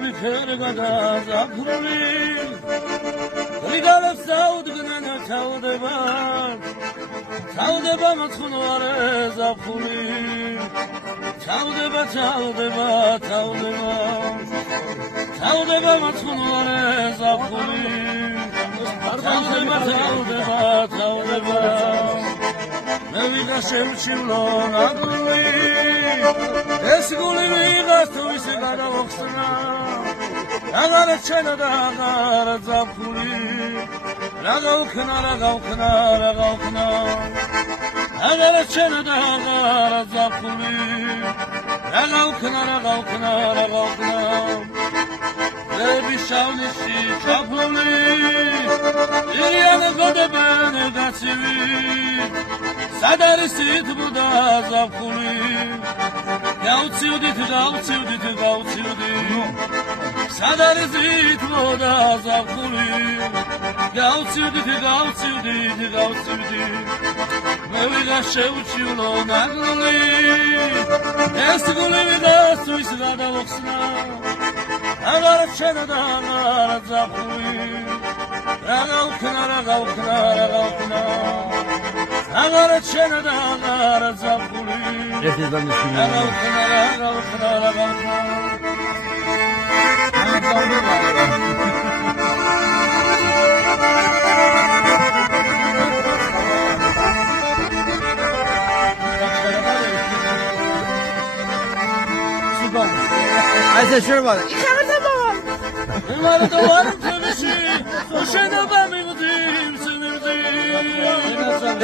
ბიქერგადა ზაფხული რიგალებს დაუდგნენ ჩავდება მოცხუნვარე ზაფხული ჩავდება მოცხუნვარე ზაფხული ჩავდება მე ვიღა შემჩივლო ნაგლი ეს გული ვიღას თუ ისე გადავხსნა აღარ ჩენა და აღარ ზაფხული რა გავხნა აღარ ჩენა და აღარ ზაფხული რა გავხნა ლები შავნიში ჩაფლული ირიანე გოდებენ გაცივი სად არის სითბოდა ზაფხული გავცივდით სად არის სითბოდა ზაფხული გავცივდით მე ვიღა შევჩივლო ნაგლული ეს გული ვიღას თუ ის გადავხსნა აღარ ჩენა და აღარ ზაფხული რა გავხნა აღარ ჩენა და აღარ ზაფხული ერთი დამისვი რა გავხნა აი ეს შეიძლება იმარ და ვარ თვეში შენობა მიგდიმს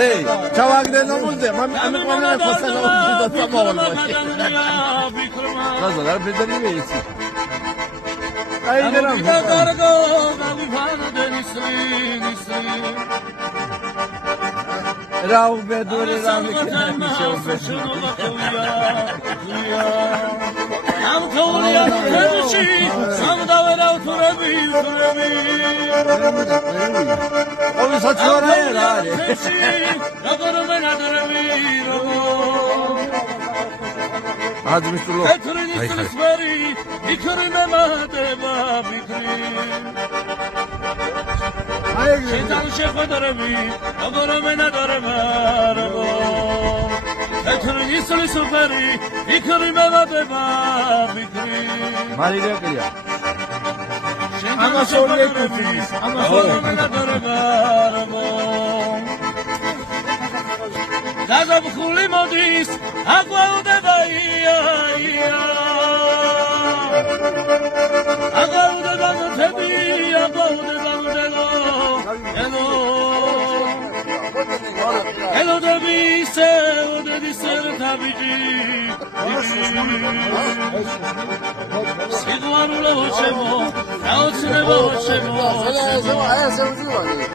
ეი ჩავაგდე ნომუზე ამ ყველა ხოსალა და სამავალ ბაზა რა ბედარი მეიცი აი დერამ კარგო გავიფანო დენისრი რაუ ბედური რა მიქნები შეუბედური ამ თოვლია თემში სამდავერავ თურები ოვი საჩორა რა არის როგორ მენადრები აძმისტულო აი ხარი იქრი მემატება ვიქრი აი შეთან შეხვედრები როგორ მენადრება ეთრი სუფერი იქრი მემატება ვიქრი მარიგაკია ამას ორიეკუთი გაზაფხული მოდის აყვაუდება აყვაუდება მოთები აყვაუდება მოდელო ელო დებისე ოდედისე თაბიჯი სიყვარულო ჩემო გაოცნება ჩემო